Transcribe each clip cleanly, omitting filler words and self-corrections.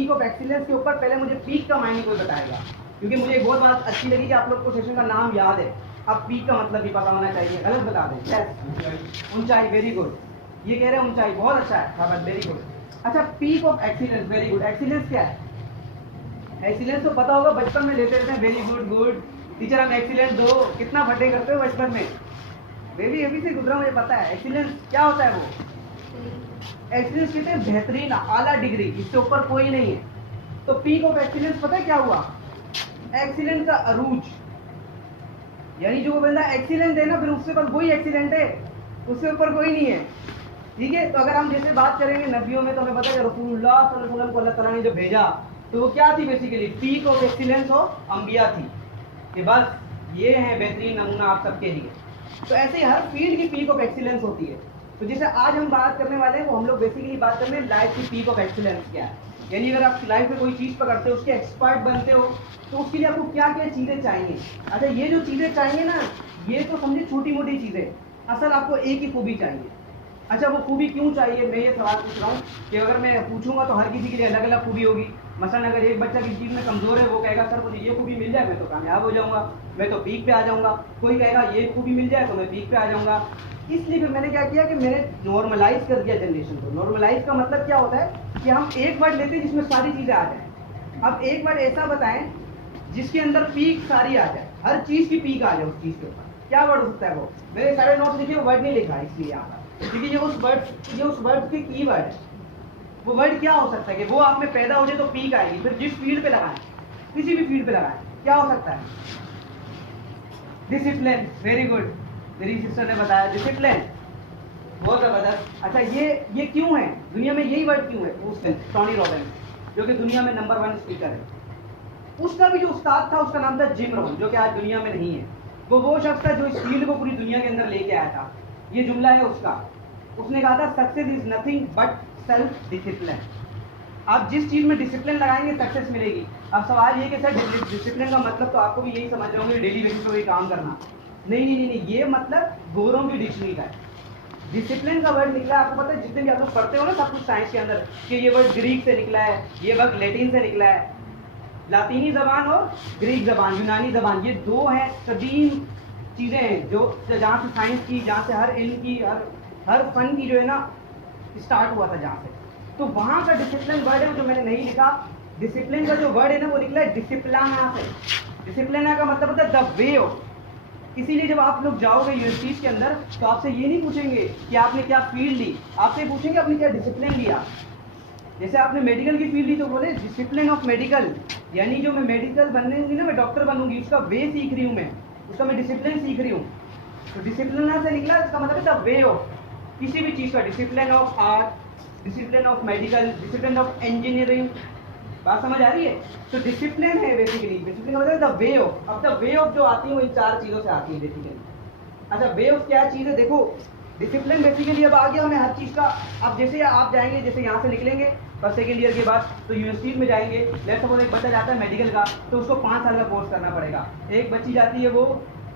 Peak of excellence के ऊपर पहले मुझे पीक का मायने कोई बताएगा, क्योंकि मुझे एक बहुत बात अच्छी लगी कि आप लोग को सेशन का नाम याद है। अब पीक का मतलब भी पता होना चाहिए। गलत बता दें। ऊंचाई, वेरी गुड। ये कह रहे हैं ऊंचाई, बहुत अच्छा है, वेरी गुड। अच्छा, peak of excellence, very good. Excellence क्या है? एक्सीलेंस तो पता होगा, बचपन में लेते रहते हैं, वेरी गुड गुड टीचर हम एक्सीलेंस दो, कितना फटे करते हो बचपन में। वेरी अभी से गुजरा, मुझे पता है। एक्सीलेंस क्या होता है? वो एक्सीलेंस कहते हैं बेहतरीन, आला डिग्री, इससे ऊपर कोई नहीं है। तो पीक ऑफ एक्सीलेंस पता है क्या हुआ? एक्सीलेंस का अरूज, यानी जो बंदा एक्सीलेंट है ना, फिर उससे ऊपर वही एक्सीलेंट है, उससे ऊपर कोई नहीं है। ठीक है, तो अगर हम जैसे बात करेंगे नबियों में, तो हमें पता है रसूलुल्लाह सल्लल्लाहु अलैहि वसल्लम को अल्लाह ताला ने जो भेजा, तो वो क्या थी? Basically peak of excellence of अंबिया थी, कि बस ये है बेहतरीन नमूना आप सबके लिए। तो ऐसे ही हर फील्ड की पीक ऑफ एक्सीलेंस होती है। तो जैसे आज हम बात करने वाले हैं, वो हम लोग बेसिकली बात कर रहे हैं लाइफ की पीक ऑफ एक्सीलेंस क्या है। यानी अगर आप लाइफ में कोई चीज़ पकड़ते हो, उसके एक्सपर्ट बनते हो, तो उसके लिए आपको क्या क्या चीज़ें चाहिए। अच्छा, ये जो चीज़ें चाहिए ना, ये तो समझे छोटी मोटी चीज़ें, असल आपको एक ही खूबी चाहिए। अच्छा, वो खूबी क्यों चाहिए? मैं ये सवाल पूछ रहा हूँ कि अगर मैं पूछूंगा तो हर किसी के लिए अलग अलग खूबी होगी। मसलन अगर एक बच्चा किसी चीज़ में कमज़ोर है, वो कहेगा सर मुझे ये खूबी मिल जाए मैं तो कामयाब हो जाऊंगा, मैं तो पीक पे आ जाऊंगा। कोई कहेगा ये खूबी मिल जाए तो मैं पीक पे आ जाऊंगा। इसलिए फिर मैंने क्या किया कि मैंने नॉर्मलाइज कर दिया जनरेशन को। नॉर्मलाइज का मतलब क्या होता है कि हम एक वर्ड लेते हैं जिसमें सारी चीज़ें आ जाए। अब एक वर्ड ऐसा बताएं जिसके अंदर पीक सारी आ जाए, हर चीज़ की पीक आ जाए उस चीज़ के ऊपर। क्या वर्ड हो सकता है वो? मेरे सारे नोट्स लिखे, वो वर्ड नहीं लिखा है इसलिए यहाँ पर, क्योंकि ये उस वर्ड के की वर्ड है। वो वर्ड क्या हो सकता है कि वो आप में पैदा हो जाए तो पीक आएगी। फिर जिस फील्ड पे लगाएं, किसी भी फील्ड पे लगाएं, क्या हो सकता है? Discipline, very good. मेरी सिस्टर ने बताया डिसिप्लिन, बहुत जबरदस्त। अच्छा, ये क्यों है दुनिया में? यही वर्ड क्यों है? उसने टॉनी रॉबिन्स, जो कि दुनिया में नंबर 1 स्पीकर है, उसका भी जो उस्ताद था उसका नाम था जिम रोहन, जो कि आज दुनिया में नहीं है। वो शख्स था जो इस फील्ड को पूरी दुनिया के अंदर लेके आया था। ये जुमला है उसका। उसने कहा था success is nothing but self discipline. आप जिस चीज़ में डिसिप्लिन लगाएंगे सक्सेस मिलेगी। अब सवाल ये कि सर डिसिप्लिन का मतलब तो आपको भी यही समझ रहे होंगे डेली बेसिस पे कोई काम करना। नहीं, ये मतलब गोरों की डिक्शनरी का है। डिसिप्लिन का वर्ड निकला है, आपको पता है जितने भी आप लोग पढ़ते हो ना सब कुछ साइंस के अंदर, कि ये वर्ड ग्रीक से निकला है, ये वर्ड लैटिन से निकला है। लातीनी ज़बान और ग्रीक ज़बान, यूनानी ज़बान, ये दो हैं कदीम चीज़ें हैं जो जहाँ से साइंस की, जहाँ से हर इल्म की, हर फन की जो है ना स्टार्ट हुआ था जहाँ से। तो वहाँ का डिसिप्लिन वर्ड है जो मैंने नहीं लिखा। डिसिप्लिन का जो वर्ड है ना वो निकला है डिसिप्लिना से। डिसिप्लिना का मतलब होता है द वे ऑफ। इसीलिए जब आप लोग जाओगे यूनिवर्सिटीज़ के अंदर तो आपसे ये नहीं पूछेंगे कि आपने क्या फील्ड ली, आपसे पूछेंगे आपने क्या डिसिप्लिन लिया। जैसे आपने मेडिकल की फील्ड ली तो बोले डिसिप्लिन ऑफ मेडिकल, यानी जो मैं मेडिकल बनूंगी ना, मैं डॉक्टर बनूंगी, उसका वे सीख रही हूँ मैं, उसका मैं डिसिप्लिन सीख रही हूँ। तो डिसिप्लिन से निकला, इसका मतलब है द वे ऑफ किसी भी चीज़ का। Discipline of art, discipline of medical, discipline of engineering. बात समझ आ रही है? तो डिसिप्लिन है बेसिकली, डिसिप्लिन का मतलब द वे ऑफ। अब द वे ऑफ जो आती है वो इन 4 चीज़ों से आती है बेसिकली। अच्छा, वे ऑफ क्या चीज़ है? देखो डिसिप्लिन बेसिकली अब आ गया हमें हर चीज़ का। अब जैसे आप जाएंगे, जैसे यहाँ से निकलेंगे फर्स्ट सेकेंड ईयर के बाद तो यूनिवर्सिटी में जाएंगे। लेट्स सपोज एक बच्चा जाता है मेडिकल का, तो उसको 5 साल का कोर्स करना पड़ेगा। एक बच्ची जाती है वो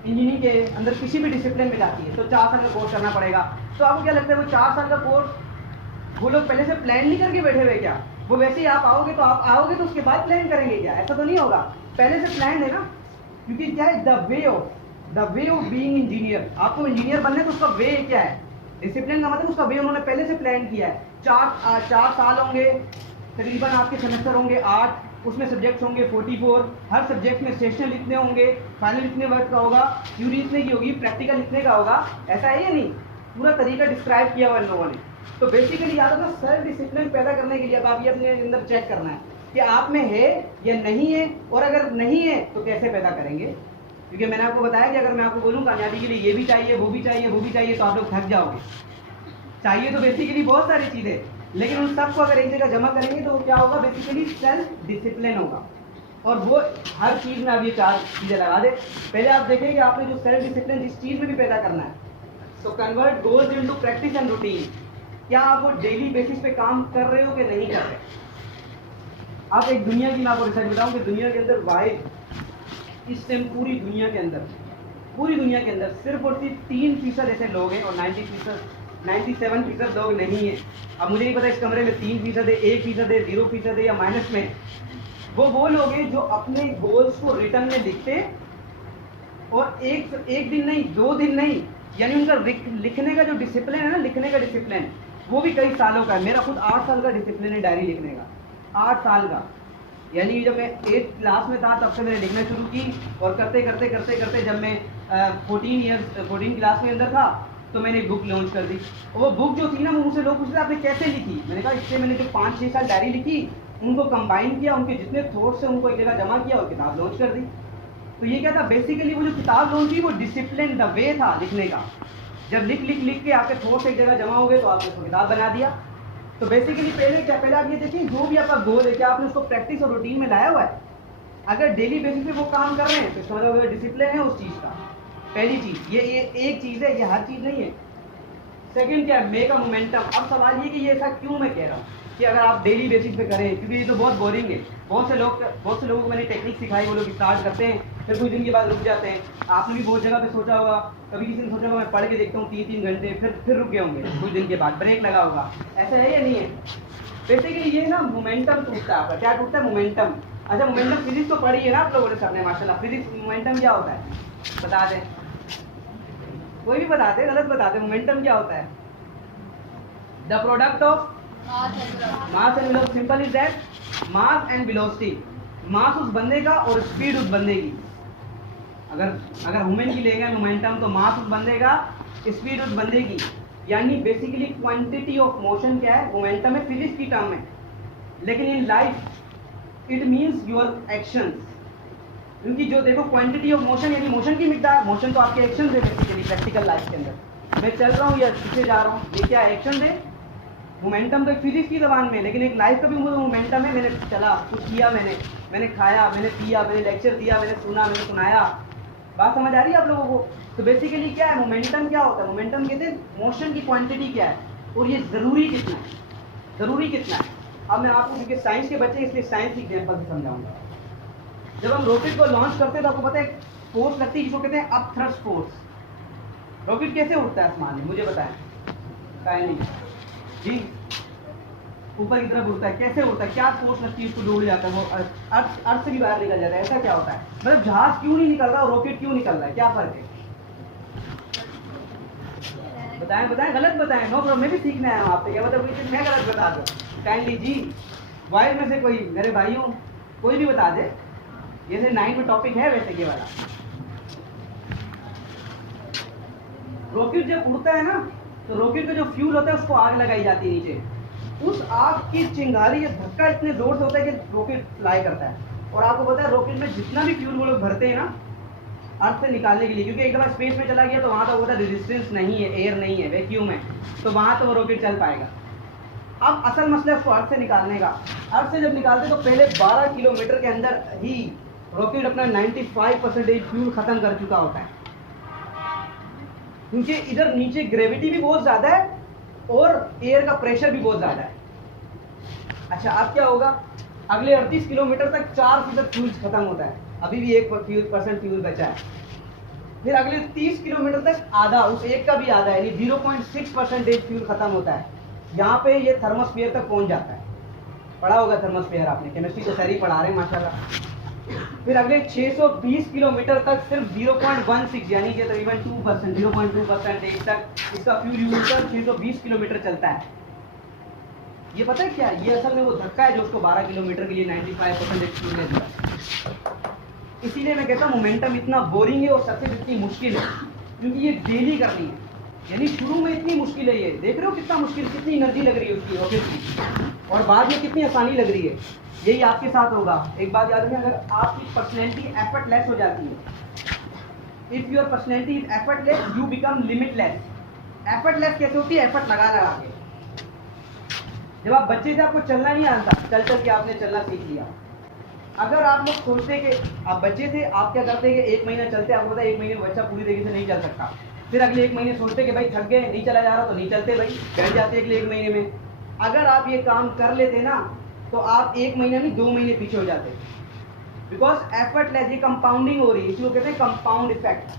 इंजीनियरिंग के अंदर किसी भी डिसिप्लिन में जाती है तो 4 साल का कोर्स करना पड़ेगा। तो आपको क्या लगता है वो 4 साल का कोर्स वो लोग पहले से प्लान नहीं करके बैठे हुए क्या? वो वैसे ही आप आओगे तो उसके बाद प्लान करेंगे क्या? ऐसा तो नहीं होगा, पहले से प्लान है ना। क्योंकि क्या है the way of being engineer. आपको इंजीनियर बनना है तो उसका वे क्या है? डिसिप्लिन का मतलब उसका वे उन्होंने पहले से प्लान किया है। 4 साल होंगे तकरीबन, आपके सेमेस्टर होंगे 8, उसमें सब्जेक्ट्स होंगे 44, हर सब्जेक्ट में सेशनल इतने होंगे, फाइनल इतने वर्ड का होगा, थ्योरी इतने की होगी, प्रैक्टिकल इतने का होगा। ऐसा है या नहीं? पूरा तरीका डिस्क्राइब किया हुआ इन लोगों ने। तो बेसिकली याद रखना, सेल्फ डिसिप्लिन पैदा करने के लिए अब आप ये अपने अंदर चेक करना है कि आप में है या नहीं है, और अगर नहीं है तो कैसे पैदा करेंगे। क्योंकि मैंने आपको बताया कि अगर मैं आपको बोलूँ कामयाबी के लिए ये भी चाहिए, वो भी चाहिए, वो भी चाहिए, तो आप लोग थक जाओगे। चाहिए तो बेसिकली बहुत सारी चीज़ें, लेकिन उन सबको अगर एक जगह जमा करेंगे तो वो क्या होगा? बेसिकली सेल्फ डिसिप्लिन होगा। और वो हर चीज़ में आप ये 4 चीज़ें लगा दे। पहले आप देखें कि आपने जो सेल्फ डिसिप्लिन जिस चीज़ में भी पैदा करना है, तो convert goals into practice and routine. क्या आप वो डेली बेसिस पे काम कर रहे हो कि नहीं कर रहे? आप एक दुनिया की, मैं आपको रिसर्च बताऊँ कि दुनिया के अंदर वाइड इस टाइम पूरी दुनिया के अंदर सिर्फ और सिर्फ 3% ऐसे लोग हैं और 90% 97% लोग नहीं है। अब मुझे नहीं पता इस कमरे में 3% है, 1% है, 0% है या माइनस में। वो लोग हैं जो अपने गोल्स को रिटर्न में लिखते और एक दिन नहीं, 2 दिन नहीं, यानी उनका लिखने का जो डिसिप्लिन है ना, लिखने का डिसिप्लिन, वो भी कई सालों का है। मेरा खुद 8 साल का डिसिप्लिन है डायरी लिखने का, 8 साल का। यानी जब मैं 8th क्लास में था तब से मैंने लिखना शुरू की, और करते करते करते करते जब मैं 14 क्लास में अंदर था तो मैंने एक बुक लॉन्च कर दी। और वो बुक जो थी ना, वो मुझसे लोग पूछते आपने कैसे लिखी। मैंने कहा इससे मैंने जो 5-6 साल डायरी लिखी उनको कंबाइन किया, उनके जितने थॉट्स हैं उनको एक जगह जमा किया और किताब लॉन्च कर दी। तो ये क्या था, बेसिकली वो जो किताब लॉन्च हुई वो डिसिप्लिन द वे था लिखने का। जब लिख के आपके थॉट्स एक जगह जमा हो गए तो आपने उसको किताब बना दिया। तो बेसिकली पहले आप ये देखिए, जो भी आपका गोल है क्या आपने उसको प्रैक्टिस और रूटीन में लाया हुआ है। अगर डेली बेसिस पे वो काम कर रहे हैं तो इसका मतलब डिसिप्लिन है उस चीज़ का। पहली चीज़ ये एक चीज़ है, ये हर चीज़ नहीं है। सेकंड क्या है, मेक अ मोमेंटम। अब सवाल ये कि ये ऐसा क्यों मैं कह रहा हूँ कि अगर आप डेली बेसिस पे करें, क्योंकि ये तो बहुत बोरिंग है। बहुत से लोगों को मैंने टेक्निक सिखाई, वो लोग स्टार्ट करते हैं फिर कुछ दिन के बाद रुक जाते हैं। आपने भी बहुत जगह पे सोचा होगा, कभी किसी ने सोचा होगा मैं पढ़ के देखता हूँ 3-3 घंटे, फिर रुक गए होंगे, कुछ दिन के बाद ब्रेक लगा होगा। ऐसा है या नहीं है? बेसिकली ये ना मोमेंटम टूटता है आपका। क्या टूटता है? मोमेंटम। अच्छा, मोमेंटम फिजिक्स तो पढ़ी है ना आप लोगों ने सबने माशाल्लाह। फिजिक्स मोमेंटम क्या होता है बता दें, कोई भी बता दे, गलत बता दे। मोमेंटम क्या होता है? The product of mass and velocity. Simple is that, mass and velocity. Mass उस बंदे का और स्पीड उस बंदे की। अगर वुमेन की लेंगे मोमेंटम तो मास उस बंदे का, स्पीड उस बंदे की। यानी बेसिकली क्वांटिटी ऑफ मोशन क्या है? मोमेंटम है फिजिक्स की टर्म में। लेकिन in life it means your actions. क्योंकि जो देखो क्वांटिटी ऑफ मोशन यानी मोशन की मिकदार, मोशन तो आपके एक्शन है बेसिकली प्रैक्टिकल लाइफ के अंदर। मैं चल रहा हूँ या पीछे जा रहा हूँ, ये क्या एक्शन है? मोमेंटम तो एक फिजिक्स की जबान में, लेकिन एक लाइफ का भी मोमेंटम है। मैंने चला, कुछ किया, मैंने खाया, मैंने पिया, मैंने लेक्चर दिया, मैंने सुना, मैंने सुनाया। बात समझ आ रही है आप लोगों को? तो बेसिकली क्या है मोमेंटम? क्या होता है मोमेंटम? कहते हैं मोशन की क्वांटिटी क्या है और ये ज़रूरी कितना है, ज़रूरी कितना है। अब मैं आपको, क्योंकि साइंस के बच्चे इसलिए साइंस की एग्जाम्पल से समझाऊंगा। जब हम रॉकेट को लॉन्च करते हैं तो आपको पता है फोर्स लगती है जिसको कहते हैं अपथ्रस्ट फोर्स। रॉकेट कैसे उड़ता है आसमान में, मुझे बताएं काइंडली जी। ऊपर की तरफ उड़ता है, कैसे उड़ता है? क्या फोर्स लगती है उसको? उड़ जाता है वो, अर्थ से भी बाहर निकल जाता है। ऐसा क्या होता है? मतलब जहाज क्यों नहीं निकल रहा और रॉकेट क्यों निकल रहा है, क्या फर्क है? बताएं, गलत बताएं। नो प्रॉब्लम, मैं भी सीखना है आपसे। क्या मतलब कोई चीज़ मैं गलत बता दूँ? काइंडली जी, वाइल्ड में से कोई मेरे भाइयों कोई भी बता दे। ये 9 में टॉपिक है वैसे ये वाला। रॉकेट जब उड़ता है ना तो रॉकेट का जो फ्यूल होता है उसको आग लगाई जाती है नीचे। उस आग की चिंगारी या धक्का इतने जोर से होता है कि रॉकेट फ्लाई करता है। और आपको पता है रॉकेट में जितना भी फ्यूल वो लोग भरते हैं ना अर्थ से निकालने के लिए, क्योंकि एक बार स्पेस में चला गया तो वहाँ तो होता रेजिस्टेंस नहीं है, एयर नहीं है, वैक्यूम है, तो वहाँ तो वो रॉकेट चल पाएगा। अब असल मसला है उसको अर्थ से निकालने का। अर्थ से जब निकालते तो पहले 12 किलोमीटर के अंदर ही रॉकेट अपना 95% फ्यूल खत्म कर चुका होता है, क्योंकि इधर नीचे ग्रेविटी भी बहुत ज़्यादा है और एयर का प्रेशर भी बहुत ज़्यादा है। अच्छा, अब क्या होगा? अगले 38 किलोमीटर तक 4% फ्यूल खत्म होता है, अभी भी 1% फ्यूल बचा है। फिर अगले 30 किलोमीटर तक आधा, उस एक का भी आधा यानी 0.6% फ्यूल खत्म होता है। यहाँ पे ये थर्मोस्फीयर तक पहुँच जाता है। पढ़ा होगा थर्मोस्फीयर आपने, केमिस्ट्री तो सारी पढ़ा रहे हैं माशाल्लाह। फिर अगले 620 किलोमीटर तक सिर्फ 0.16 यानी कि तकरीबन 2%, 0.2% तक इसका फ्यूल यूज कर 620 किलोमीटर चलता है। ये पता है क्या? ये असल में वो धक्का है जो उसको 12 किलोमीटर के लिए 95% फ्यूल ने दिया। इसीलिए मैं कहता हूँ मोमेंटम इतना बोरिंग है और सक्सेस इतनी मुश्किल है, क्योंकि ये डेली करनी है। यानी शुरू में इतनी मुश्किल है, ये देख रहे हो कितना मुश्किल, कितनी एनर्जी लग रही है उसकी रॉकेट की, और बाद में कितनी आसानी लग रही है। यही आपके साथ होगा। एक बात याद रखें, अगर आपकी पर्सनैलिटी एफर्टलेस हो जाती है, if your personality is effortless you become limitless. Effortless कैसे होती है? एफर्ट लगा के। जब आप बच्चे थे आपको चलना नहीं आता, चल चल के आपने चलना सीख लिया। अगर आप लोग सोचते कि आप बच्चे थे, आप क्या करते कि 1 महीना चलते, आपको पता है 1 महीने में बच्चा पूरी तरीके से नहीं चल सकता। फिर अगले 1 महीने सोचते कि भाई थक गए, नहीं चला जा रहा, तो नहीं चलते भाई, बैठ जाते अगले 1 महीने में। अगर आप ये काम कर लेते ना तो आप 1 महीना नहीं 2 महीने पीछे हो जाते, बिकॉज एफर्टलेस, ये कंपाउंडिंग हो रही है, इसको कहते हैं कंपाउंड इफेक्ट।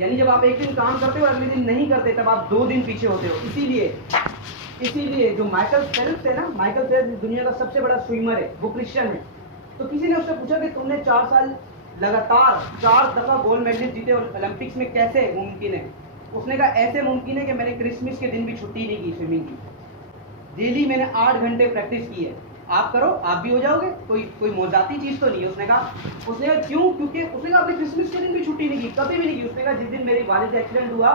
यानी जब आप एक दिन काम करते हो अगले दिन नहीं करते तब आप 2 दिन पीछे होते हो। इसीलिए जो माइकल फेल्प्स है ना, माइकल फेल्प्स दुनिया का सबसे बड़ा स्विमर है, वो क्रिश्चियन है। तो किसी ने उससे पूछा कि तुमने 4 साल लगातार 4 दफा गोल्ड मेडल जीते और ओलंपिक्स में कैसे मुमकिन है? उसने कहा ऐसे मुमकिन है कि मैंने क्रिसमस के दिन भी छुट्टी नहीं की स्विमिंग की। डेली मैंने 8 घंटे प्रैक्टिस की है। आप करो, आप भी हो जाओगे। कोई मौजाती चीज़ तो नहीं है। उसने कहा क्यों? क्योंकि उसने कहा आपने क्रिसमस के दिन भी छुट्टी नहीं की, कभी भी नहीं की। उसने कहा जिस दिन मेरी वालिद का एक्सीडेंट हुआ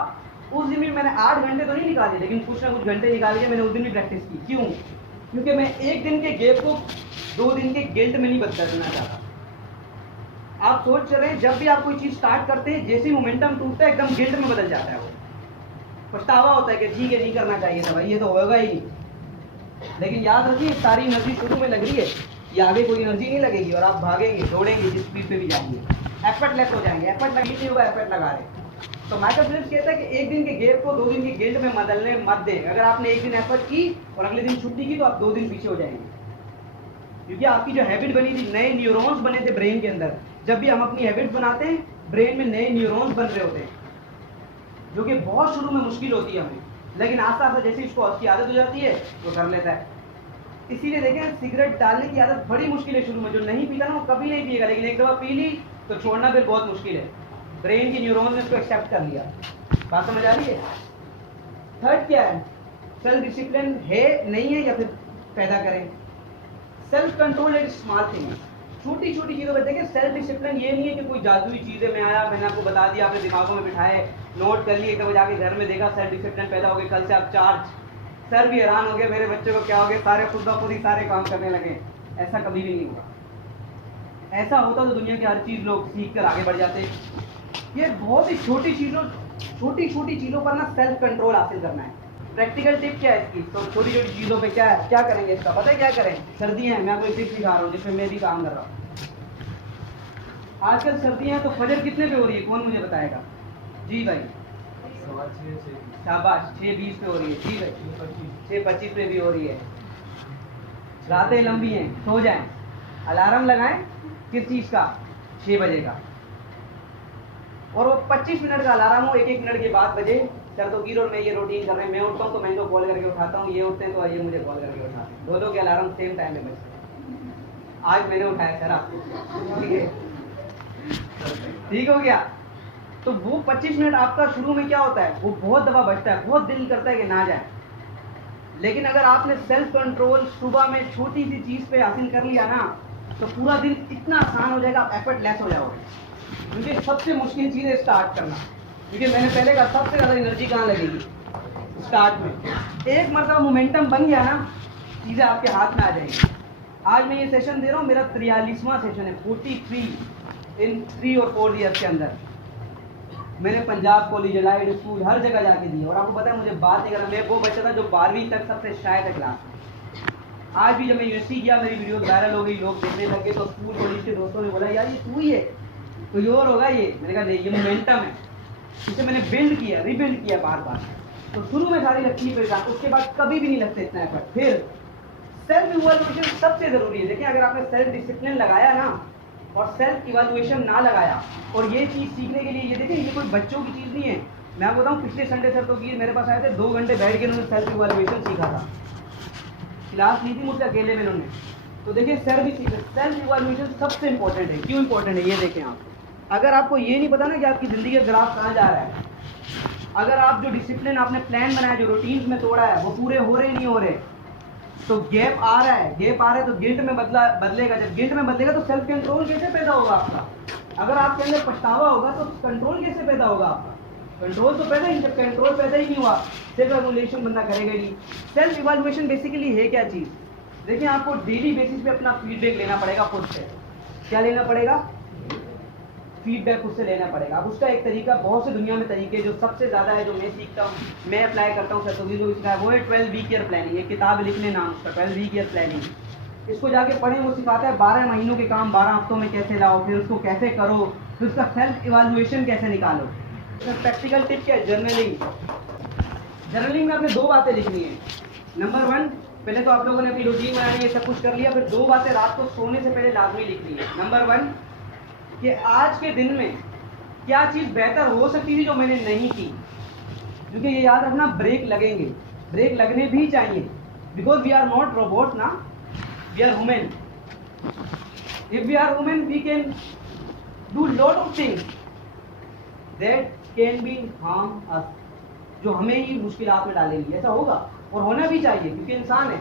उस दिन भी मैंने 8 घंटे तो नहीं निकाले, लेकिन कुछ ना कुछ घंटे निकाल के मैंने उस दिन भी प्रैक्टिस की। क्यों? क्योंकि मैं एक दिन के गेप को 2 दिन के गिल्ट में नहीं बदलना चाहता। आप सोच रहे हैं जब भी आप कोई चीज़ स्टार्ट करते हैं, जैसे ही मोमेंटम टूटता है एकदम गिल्ट में बदल जाता है। वो पछतावा होता है कि ठीक है नहीं करना चाहिए था भाई, ये तो होगा ही नहीं। लेकिन याद रखिए सारी एनर्जी शुरू में लग रही है, ये आगे कोई एनर्जी नहीं लगेगी और आप भागेंगे दौड़ेंगे जिस स्पीड पे भी जाएंगे, एफर्टलेस हो जाएंगे। एफर्ट लगी नहीं होगा, एफर्ट लगा रहे। तो माइकल फेल्प्स कहता है कि एक दिन के गेप को 2 दिन के गिल्ट में बदलने मत दें। अगर आपने एक दिन एफर्ट की और अगले दिन छुट्टी की तो आप 2 दिन पीछे हो जाएंगे, क्योंकि आपकी जो हैबिट बनी थी, नए न्यूरॉन्स बने थे ब्रेन के अंदर। जब भी हम अपनी हैबिट बनाते हैं ब्रेन में नए न्यूरॉन्स बन रहे होते हैं, जो कि बहुत शुरू में मुश्किल होती है हमें, लेकिन आस्ते आस्ते जैसे इसको उसकी आदत हो जाती है वो कर लेता है। इसीलिए देखें सिगरेट डालने की आदत बड़ी मुश्किल है शुरू में। जो नहीं पीता ना वो कभी नहीं पिएगा, लेकिन एक दफ़ा पी ली तो छोड़ना फिर बहुत मुश्किल है। ब्रेन की न्यूरॉन ने इसको एक्सेप्ट कर लिया। बात समझ आ रही है? थर्ड क्या है? सेल्फ डिसिप्लिन है नहीं है या फिर पैदा करें। सेल्फ कंट्रोल एक स्मॉल थिंग है। छोटी छोटी चीज़ों पर देखें, सेल्फ डिसिप्लिन ये नहीं है कि कोई जादुई चीज़ें में आया, मैंने आपको बता दिया, आपने दिमागों में बिठाए, नोट कर लिए, एक दफ़ा जाके घर में देखा सेल्फ डिसिप्लिन पैदा हो गया, कल से आप चार्ज। सर भी हैरान हो गए मेरे बच्चे को क्या हो गया, सारे खुद ब खुद ही सारे काम करने लगे। ऐसा कभी भी नहीं हुआ। ऐसा होता तो दुनिया की हर चीज़ लोग सीख कर आगे बढ़ जाते। ये बहुत ही छोटी छोटी चीज़ों पर ना सेल्फ कंट्रोल हासिल करना है। प्रैक्टिकल टिप क्या है इसकी? तो छोटी छोटी चीज़ों पे क्या करेंगे इसका पता है? क्या करें? सर्दियाँ हैं, मैं आपको एक टिप सिखा रहा हूँ जिसमें मैं भी काम कर रहा हूँ। आजकल सर्दियाँ तो फजर कितने पे हो रही है, कौन मुझे बताएगा? जी भाई शाबाश, 6:20 पे हो रही है। जी भाई 6:25 पे भी हो रही है। रातें लंबी हैं, सो जाएं। अलार्म लगाएं किस चीज़ का? 6 बजे का। और वो 25 मिनट का अलार्म हो, 1-1 मिनट के बाद बजे। सर तो गिर और मैं ये रूटीन कर रहे हैं, मैं उठता हूँ तो मैं इनको कॉल करके उठाता हूँ, ये उठते हैं तो ये मुझे कॉल करके उठाते हैं। दोनों के अलार्म सेम टाइम में बजते हैं। आज मैंने उठाया सर आपको, ठीक है, ठीक हो गया। तो वो 25 मिनट आपका शुरू में क्या होता है, वो बहुत दफ़ा बचता है, बहुत दिल करता है कि ना जाए। लेकिन अगर आपने सेल्फ कंट्रोल सुबह में छोटी सी चीज़ पे हासिल कर लिया ना, तो पूरा दिन इतना आसान हो जाएगा, आप एफर्ट लेस हो जाओगे। क्योंकि सबसे मुश्किल चीज़ है स्टार्ट करना। क्योंकि मैंने पहले कहा सबसे ज़्यादा एनर्जी कहाँ लगेगी? स्टार्ट में। एक मरतबा मोमेंटम बन गया ना, चीज़ें आपके हाथ में आ जाएंगी। आज मैं ये सेशन दे रहा हूँ, मेरा 43वां सेशन है, 43 इन 3 और 4 ईयर के अंदर। मैंने पंजाब कॉलेज, एलाइड स्कूल, हर जगह जाके दिया। और आपको पता है मुझे बात नहीं करना, मैं वो बच्चा था जो 12वीं तक सबसे शायद है क्लास में। आज भी जब मैं यूनिवर्सिटी गया, मेरी वीडियो वायरल हो गई, लोग देखने लगे, तो स्कूल कॉलेज के दोस्तों ने बोला यार ये तू ही है, कोई और होगा ये। मैंने कहा नहीं, ये मोमेंटम है, इसे मैंने बिल्ड किया, रीबिल्ड किया बार बार। तो शुरू में सारी लगती है परेशान, उसके बाद कभी भी नहीं लगते इतना एफर्ट। फिर सेल्फ इवैल्यूएशन सबसे ज़रूरी है। देखिए अगर आपने सेल्फ डिसिप्लिन लगाया ना और सेल्फ इवैल्यूएशन ना लगाया, और ये चीज़ सीखने के लिए, ये देखिए ये कोई बच्चों की चीज़ नहीं है। मैं आपको बताऊँ, पिछले संडे सर तो मेरे पास आए थे, 2 घंटे बैठ के उन्होंने सेल्फ इवैल्यूएशन सीखा था। क्लास नहीं थी मुझसे, अकेले में उन्होंने। तो देखिए सर भी सीखे। सेल्फ इवैल्यूएशन सबसे इंपॉर्टेंट है। क्यों इंपॉर्टेंट है ये देखें आप। अगर आपको ये नहीं पता ना कि आपकी ज़िंदगी का ग्राफ कहाँ जा रहा है, अगर आप जो डिसिप्लिन आपने प्लान बनाया, जो रूटीन्स में तोड़ा है, वो पूरे हो रहे नहीं हो रहे, तो गैप आ रहा है तो गिल्ट में बदलेगा। जब गिल्ट में बदलेगा तो सेल्फ कंट्रोल कैसे पैदा होगा आपका? अगर आपके अंदर पछतावा होगा तो कंट्रोल कैसे पैदा होगा आपका? कंट्रोल तो पैदा ही, जब कंट्रोल पैदा ही नहीं हुआ, सेल्फ इवैल्यूएशन बंदा करेगा ही नहीं। सेल्फ इवैल्यूएशन बेसिकली है क्या चीज़? देखिए आपको डेली बेसिस पे अपना फीडबैक लेना पड़ेगा खुद से। क्या लेना पड़ेगा? फीडबैक खुद से लेना पड़ेगा। अब उसका एक तरीका, बहुत से दुनिया में तरीके, जो सबसे ज़्यादा है, जो मैं सीखता हूँ, मैं अप्लाई करता हूँ, सतोगी जो इसका है, वो है 12 वीक ईयर प्लानिंग। एक किताब लिखने नाम उसका, 12 वीक ईयर प्लानिंग। इसको जाके पढ़ें, वो सिखाता है 12 महीनों के काम 12 हफ्तों में कैसे लाओ, फिर उसको कैसे करो, फिर उसका सेल्फ इवैल्यूएशन कैसे निकालो। इसमें प्रैक्टिकल टिप क्या है? जर्नलिंग में आपने 2 बातें लिखनी है। नंबर 1, पहले तो आप लोगों ने अपनी रूटीन बनानी है, सब कुछ कर लिया, फिर 2 बातें रात को सोने से पहले लाजमी लिखनी है। नंबर 1 कि आज के दिन में क्या चीज़ बेहतर हो सकती थी जो मैंने नहीं की। क्योंकि ये याद रखना, ब्रेक लगेंगे, ब्रेक लगने भी चाहिए, because we are not robot ना, we are human. If we are human we can do lot of things that can be harm us, जो हमें ही मुश्किलात में डालेंगी। ऐसा होगा और होना भी चाहिए, क्योंकि इंसान है।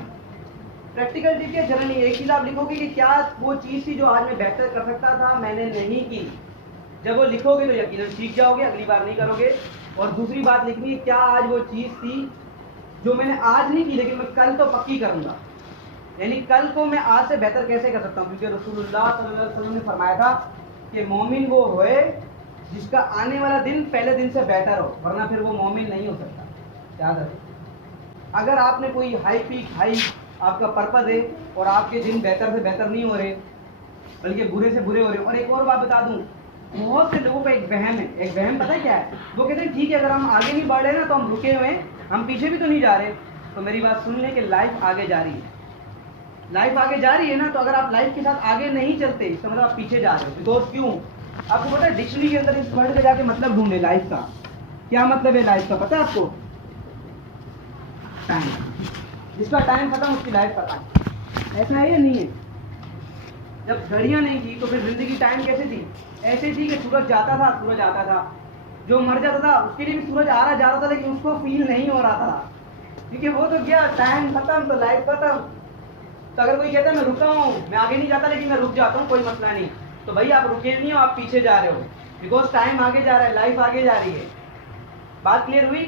प्रैक्टिकल टिप या जर्नी, एक चीज़ आप लिखोगे कि क्या वो चीज़ थी जो आज मैं बेहतर कर सकता था, मैंने नहीं की। जब वो लिखोगे तो यकीनन सीख जाओगे, अगली बार नहीं करोगे। और दूसरी बात लिखनी है, क्या आज वो चीज़ थी जो मैंने आज नहीं की लेकिन मैं कल तो पक्की करूँगा, यानी कल को मैं आज से बेहतर कैसे कर सकता हूँ। क्योंकि रसूलुल्लाह सल्लल्लाहु अलैहि वसल्लम ने फरमाया था कि मोमिन वो होए जिसका आने वाला दिन पहले दिन से बेहतर हो, वरना फिर वो मोमिन नहीं हो सकता। याद रखें, अगर आपने कोई हाई आपका पर्पज़ है और आपके दिन बेहतर से बेहतर नहीं हो रहे बल्कि बुरे से बुरे हो रहे। और एक और बात बता दूं, बहुत से लोगों का एक वहम है, एक वहम पता है क्या है, वो कहते हैं ठीक है अगर हम आगे नहीं बढ़ रहे ना तो हम रुके हुए हैं, हम पीछे भी तो नहीं जा रहे। तो मेरी बात सुन लें कि लाइफ आगे जा रही है, लाइफ आगे जा रही है ना। तो अगर आप लाइफ के साथ आगे नहीं चलते इसका मतलब आप पीछे जा रहे हो। बिकॉज क्यों, आपको पता है डिक्शनरी के अंदर इस वर्ड पे जाके मतलब ढूंढे लाइफ का, क्या मतलब है लाइफ का, पता है आपको? टाइम। जिसका टाइम खत्म उसकी लाइफ खत्म। ऐसा है या नहीं है? जब घड़ियां नहीं थी तो फिर जिंदगी टाइम कैसे थी? ऐसे थी कि सूरज जाता था, सूरज आता था, जो मर जाता था उसके लिए भी सूरज आ रहा जा रहा था, लेकिन उसको फील नहीं हो रहा था, क्योंकि वो तो गया, टाइम खत्म तो लाइफ खत्म। तो अगर कोई कहता है मैं रुका हूँ, मैं आगे नहीं जाता लेकिन मैं रुक जाता हूँ, कोई मसला नहीं, तो भाई आप रुके नहीं हो, आप पीछे जा रहे हो, बिकॉज टाइम आगे जा रहा है, लाइफ आगे जा रही है। बात क्लियर हुई?